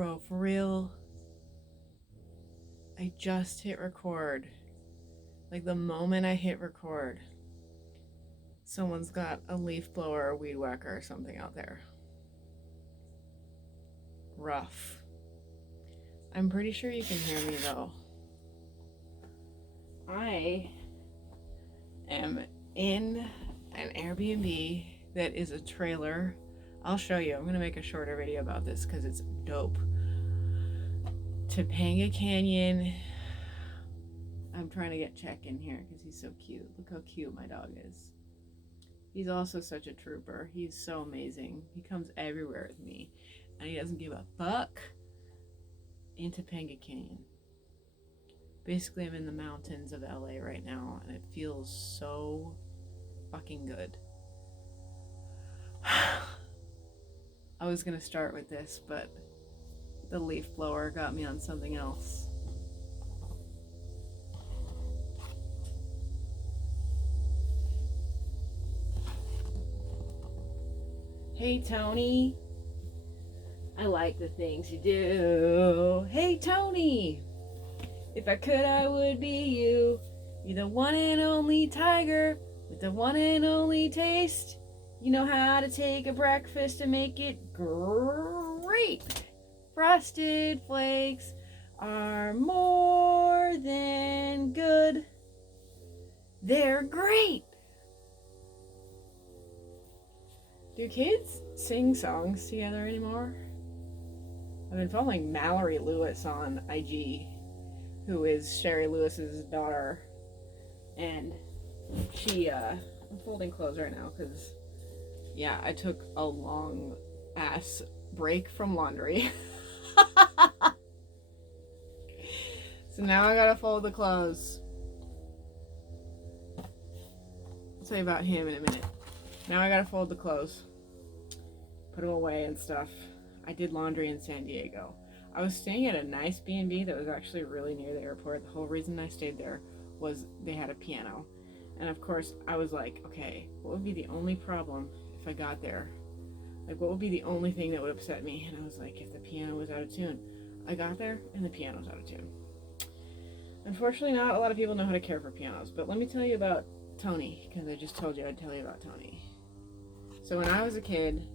Bro, for real, I just hit record. Like the moment I hit record, someone's got a leaf blower or weed whacker or something out there. Rough. I'm pretty sure you can hear me though. I am in an Airbnb that is a trailer. I'll show you. I'm going to make a shorter video about this because it's dope. Topanga Canyon. I'm trying to get Check in here because he's so cute. Look how cute my dog is. He's also such a trooper. He's so amazing. He comes everywhere with me and he doesn't give a fuck. In Topanga Canyon. Basically, I'm in the mountains of LA right now and it feels so fucking good. I was gonna start with this, but the leaf blower got me on something else. Hey Tony, I like the things you do. Hey Tony, if I could I would be you. You're the one and only tiger with the one and only taste. You know how to take a breakfast and make it great. Frosted Flakes are more than good. They're great. Do kids sing songs together anymore? I've been following Mallory Lewis on IG, who is Sherry Lewis's daughter, and she, I'm folding clothes right now because, yeah, I took a long ass break from laundry. So now I gotta fold the clothes. I'll tell you about him in a minute. Now I gotta fold the clothes, put them away and stuff. I did laundry in San Diego. I was staying at a nice B&B that was actually really near the airport. The whole reason I stayed there was they had a piano. And of course, I was like, okay, what would be the only problem if I got there? Like, what would be the only thing that would upset me? And I was like, if the piano was out of tune. I got there, and the piano was out of tune. Unfortunately, not a lot of people know how to care for pianos. But let me tell you about Tony, because I just told you I'd tell you about Tony. So when I was a kid,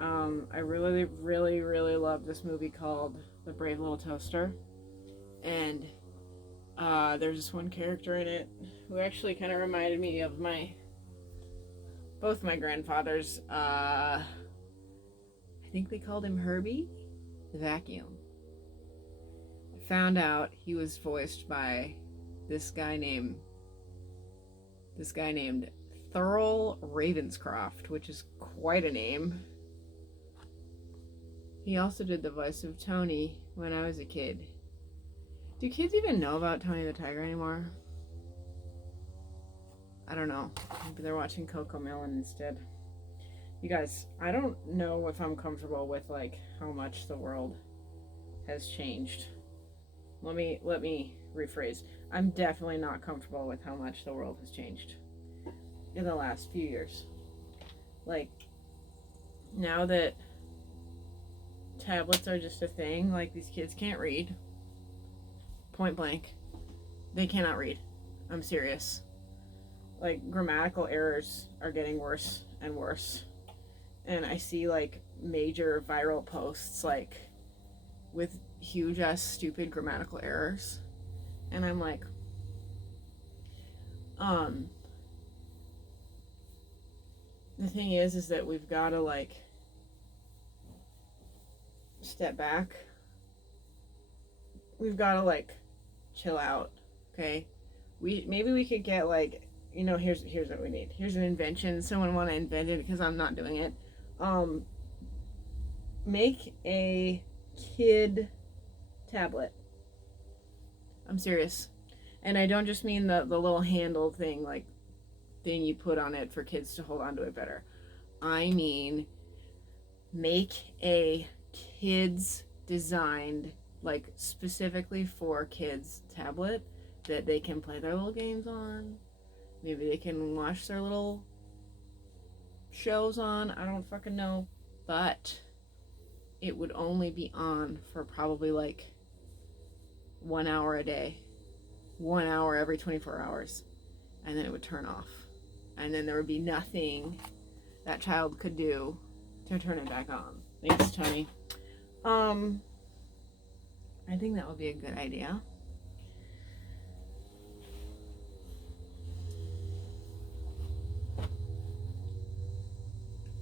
I really, really, really loved this movie called The Brave Little Toaster. And there's this one character in it who actually kind of reminded me of both my grandfathers. I think they called him Herbie the Vacuum. I found out he was voiced by this guy named Thurl Ravenscroft, which is quite a name. He also did the voice of Tony when I was a kid. Do kids even know about Tony the Tiger anymore? I don't know. Maybe they're watching Coco Melon instead. You guys, I don't know if I'm comfortable with like how much the world has changed. Let me rephrase. I'm definitely not comfortable with how much the world has changed in the last few years. Like, now that tablets are just a thing, like these kids can't read. Point blank. They cannot read. I'm serious. Like, grammatical errors are getting worse and worse. And I see like major viral posts like with huge ass stupid grammatical errors. And I'm like, the thing is that we've got to like step back. We've got to like chill out, okay? Maybe we could get like, you know, here's what we need. Here's an invention. Someone want to invent it because I'm not doing it. Make a kid tablet. I'm serious. And I don't just mean the little handle thing, like thing you put on it for kids to hold on to it better. I mean, make a kids designed, like specifically for kids tablet that they can play their little games on. Maybe they can watch their little shows on. I don't fucking know. But it would only be on for probably like 1 hour a day, 1 hour every 24 hours, and then it would turn off. And then there would be nothing that child could do to turn it back on. Thanks, Tony. I think that would be a good idea.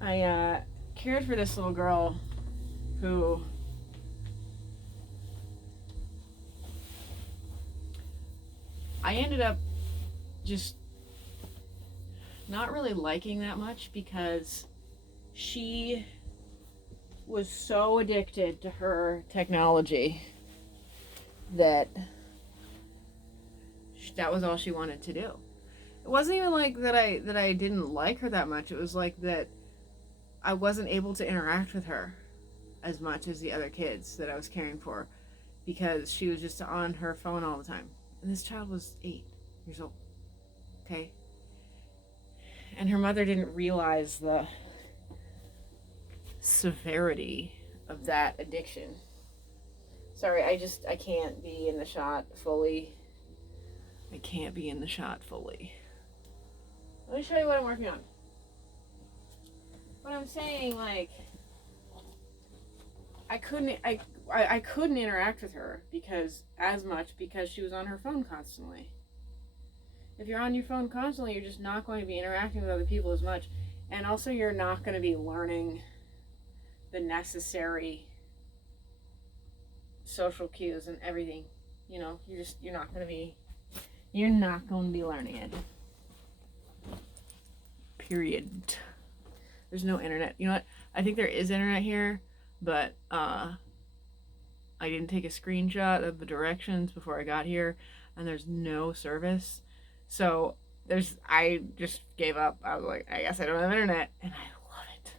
I cared for this little girl who I ended up just not really liking that much because she was so addicted to her technology that that was all she wanted to do. It wasn't even like that I didn't like her that much. It was like that I wasn't able to interact with her as much as the other kids that I was caring for because she was just on her phone all the time. And this child was 8 years old. Okay? And her mother didn't realize the severity of that addiction. Sorry, I can't be in the shot fully. I can't be in the shot fully. Let me show you what I'm working on. But I'm saying, like, I couldn't interact with her because she was on her phone constantly. If you're on your phone constantly, you're just not going to be interacting with other people as much, and also you're not going to be learning the necessary social cues and everything. You know, you're not going to be learning it. Period. There's no internet. You know what? I think there is internet here, but I didn't take a screenshot of the directions before I got here, and there's no service. So I just gave up. I was like, I guess I don't have internet, and I love it.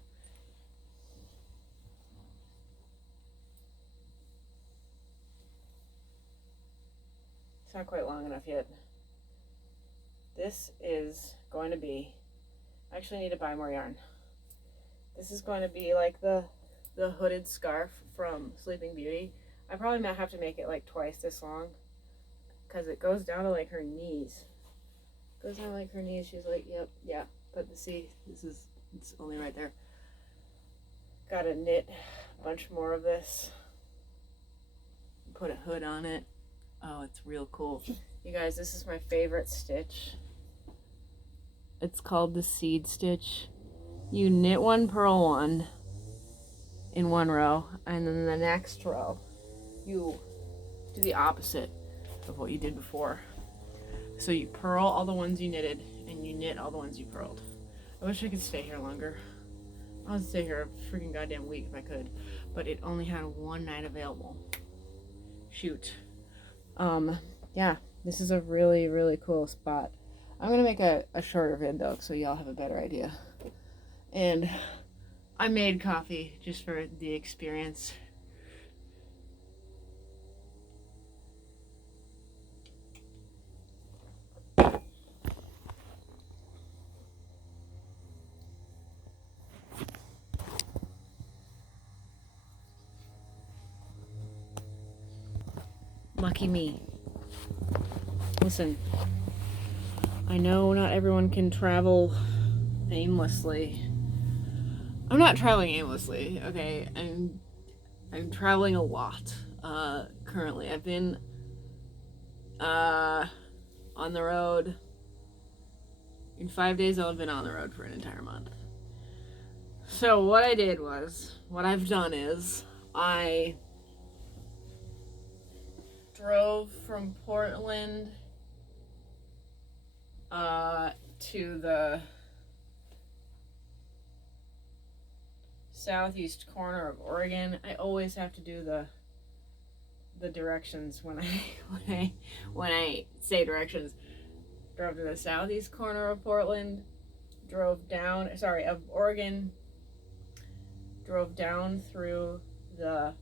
It's not quite long enough yet. This is going to be, I actually need to buy more yarn. This is going to be like the hooded scarf from Sleeping Beauty. I probably might have to make it like twice this long because it goes down to like her knees. It goes down to like her knees. She's like, yep, yeah. But see, it's only right there. Gotta knit a bunch more of this. Put a hood on it. Oh, it's real cool. You guys, this is my favorite stitch. It's called the seed stitch. You knit one, purl one in one row, and then the next row you do the opposite of what you did before. So you purl all the ones you knitted and you knit all the ones you purled. I wish I could stay here longer. I would stay here a freaking goddamn week if I could, but it only had one night available. Shoot. Yeah, this is a really, really cool spot. I'm gonna make a shorter vid though, so y'all have a better idea. And I made coffee just for the experience. Lucky me. Listen, I know not everyone can travel aimlessly. I'm not traveling aimlessly, okay? I'm traveling a lot currently. I've been on the road. In 5 days, I'll have been on the road for an entire month. So what I've done is I drove from Portland to the southeast corner of Oregon. I always have to do the directions when I say directions. Drove to the southeast corner of Portland, of Oregon, drove down through the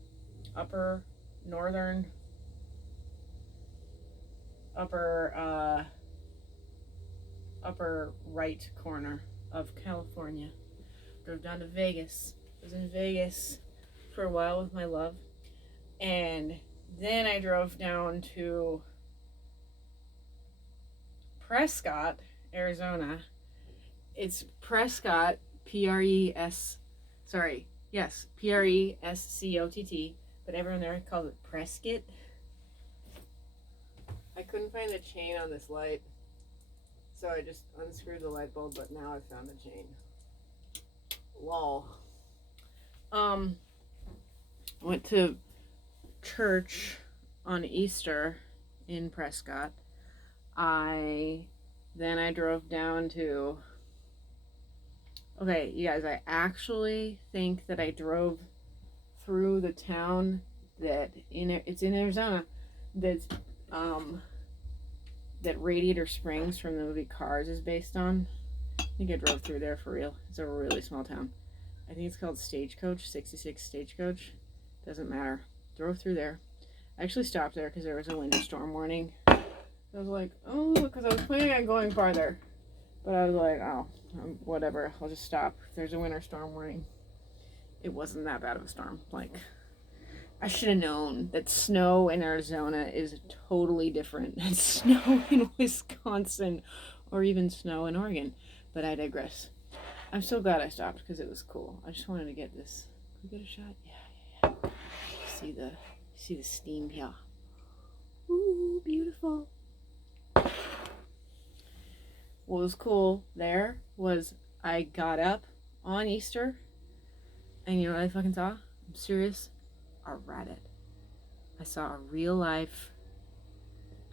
upper northern, upper right corner of California. Drove down to Vegas. I was in Vegas for a while with my love. And then I drove down to Prescott, Arizona. It's Prescott, Prescott, but everyone there calls it Prescott. I couldn't find the chain on this light, so I just unscrewed the light bulb, but now I found the chain. Lol. Went to church on Easter in Prescott. Then I drove down to... Okay, you guys, I actually think that I drove through the town it's in Arizona, that Radiator Springs from the movie Cars is based on. I think I drove through there for real. It's a really small town. I think it's called Stagecoach, 66 Stagecoach. Doesn't matter. Drove through there. I actually stopped there because there was a winter storm warning. I was like, oh, because I was planning on going farther. But I was like, oh, whatever. I'll just stop. There's a winter storm warning. It wasn't that bad of a storm. Like, I should have known that snow in Arizona is totally different than snow in Wisconsin or even snow in Oregon. But I digress. I'm so glad I stopped because it was cool. I just wanted to get this. Can we get a shot? Yeah. See the steam here. Ooh, beautiful. What was cool there was I got up on Easter, and you know what I fucking saw? I'm serious. A rabbit. I saw a real life,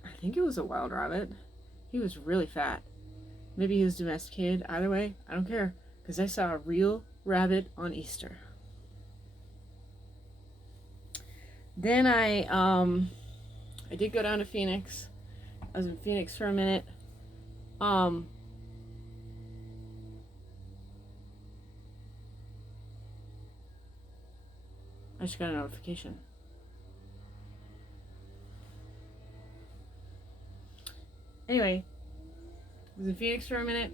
I think it was a wild rabbit. He was really fat. Maybe he was domesticated. Either way, I don't care. Because I saw a real rabbit on Easter. Then I did go down to Phoenix. I was in Phoenix for a minute. I just got a notification. Anyway, I was in Phoenix for a minute,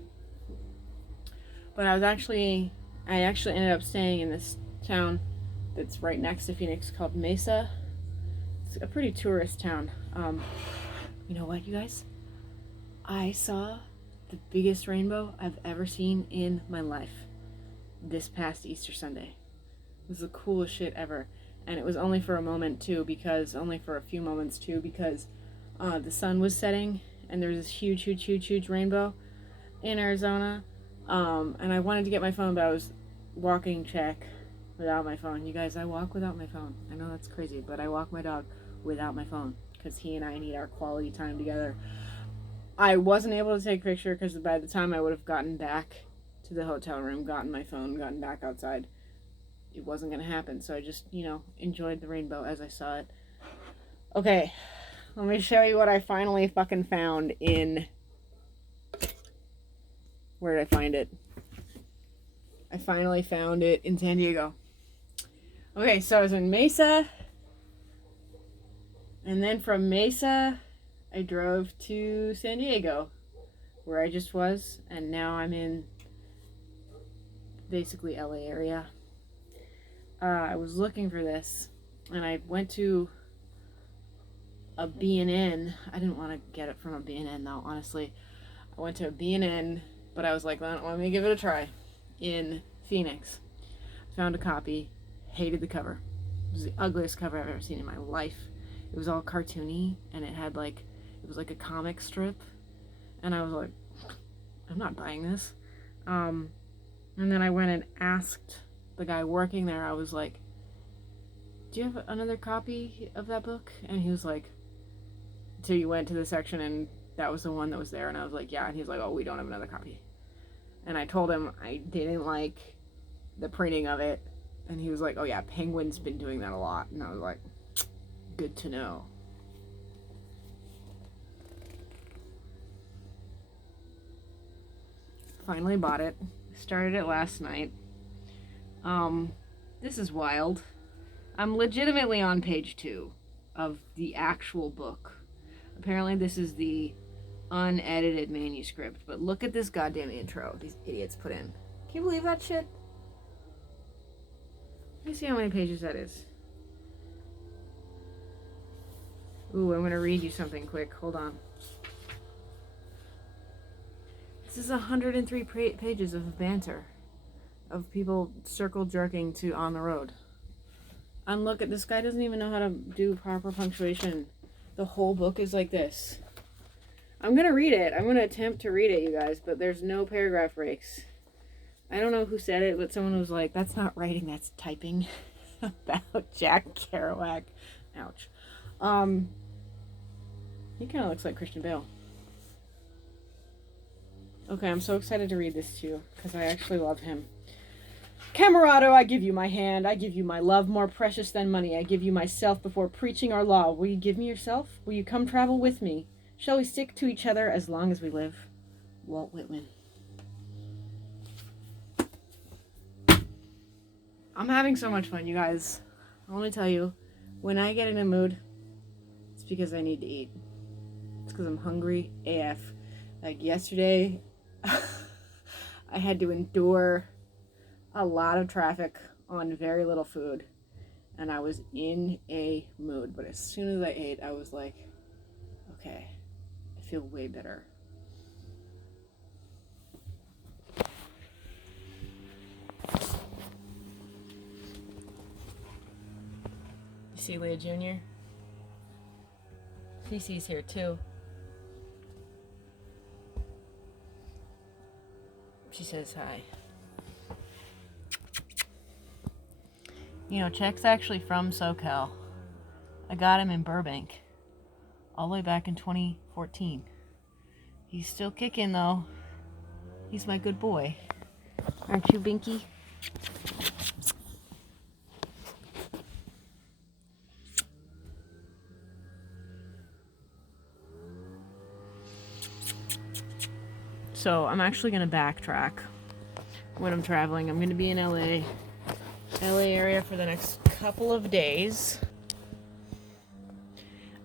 but I actually ended up staying in this town that's right next to Phoenix called Mesa. It's a pretty tourist town. You know what, you guys? I saw the biggest rainbow I've ever seen in my life this past Easter Sunday. It was the coolest shit ever. And it was only for a few moments too, because the sun was setting and there was this huge rainbow in Arizona. And I wanted to get my phone, but I was walking check without my phone. You guys, I walk without my phone. I know that's crazy, but I walk my dog without my phone because he and I need our quality time together. I wasn't able to take a picture because by the time I would have gotten back to the hotel room, gotten my phone, gotten back outside, it wasn't going to happen. So I just, enjoyed the rainbow as I saw it. Okay, let me show you what I finally fucking found in... Where did I find it? I finally found it in San Diego. Okay, so I was in Mesa. And then from Mesa, I drove to San Diego, where I just was. And now I'm in basically LA area. I was looking for this, and I went to a B&N. I didn't want to get it from a B&N, though, honestly. I went to a B&N, but I was like, well, let me give it a try. In Phoenix. Found a copy. Hated the cover. It was the ugliest cover I've ever seen in my life. It was all cartoony, and it was like a comic strip. And I was like, I'm not buying this. And then I went and asked the guy working there, I was like, do you have another copy of that book? And he was like, so you went to the section and that was the one that was there? And I was like, yeah. And he's like, oh, we don't have another copy. And I told him I didn't like the printing of it. And he was like, oh yeah, Penguin's been doing that a lot. And I was like, good to know. Finally bought it. Started it last night. This is wild. I'm legitimately on page 2 of the actual book. Apparently this is the unedited manuscript, but look at this goddamn intro these idiots put in. Can you believe that shit? Let me see how many pages that is. Ooh, I'm going to read you something quick. Hold on. This is 103 pages of banter. Of people circle jerking to On the Road. And look, at this guy doesn't even know how to do proper punctuation. The whole book is like this. I'm going to read it. I'm going to attempt to read it, you guys, but there's no paragraph breaks. I don't know who said it, but someone was like, that's not writing, that's typing. About Jack Kerouac. Ouch. He kind of looks like Christian Bale. Okay, I'm so excited to read this to you, because I actually love him. Camarado, I give you my hand. I give you my love more precious than money. I give you myself before preaching our law. Will you give me yourself? Will you come travel with me? Shall we stick to each other as long as we live? Walt Whitman. I'm having so much fun, you guys. I want to tell you, when I get in a mood, it's because I need to eat. It's because I'm hungry AF. Like yesterday, I had to endure a lot of traffic on very little food, and I was in a mood. But as soon as I ate, I was like, okay, I feel way better. You see Leah Jr.? Cece's here too. She says hi. You know, Check's actually from SoCal. I got him in Burbank, all the way back in 2014. He's still kicking though. He's my good boy. Aren't you, Binky? So I'm actually going to backtrack when I'm traveling. I'm going to be in LA area for the next couple of days.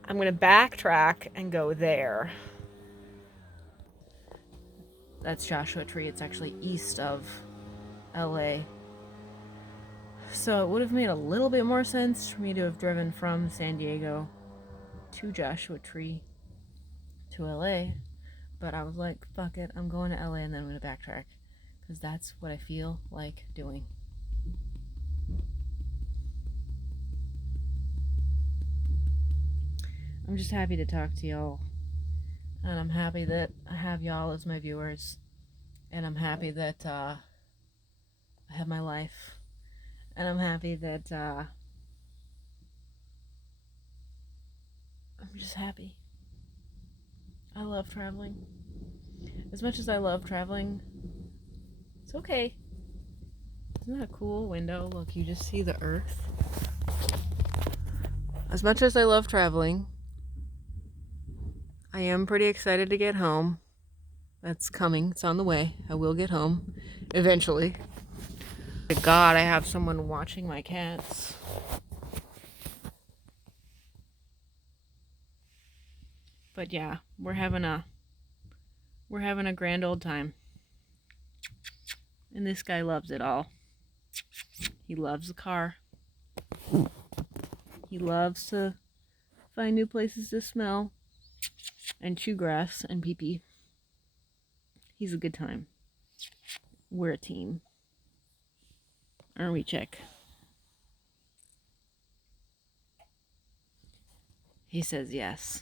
I'm going to backtrack and go there. That's Joshua Tree. It's actually east of LA. So it would have made a little bit more sense for me to have driven from San Diego to Joshua Tree to LA. But I was like, fuck it, I'm going to LA and then I'm going to backtrack. Because that's what I feel like doing. I'm just happy to talk to y'all. And I'm happy that I have y'all as my viewers. And I'm happy that I have my life. And I'm happy that I'm just happy. I love traveling. As much as I love traveling, it's okay. Isn't that a cool window? Look, you just see the earth. As much as I love traveling, I am pretty excited to get home. That's coming. It's on the way. I will get home eventually. Thank God I have someone watching my cats. But yeah, we're having a grand old time. And this guy loves it all. He loves the car. He loves to find new places to smell and chew grass and pee-pee. He's a good time. We're a team. Aren't we, Chick? He says yes.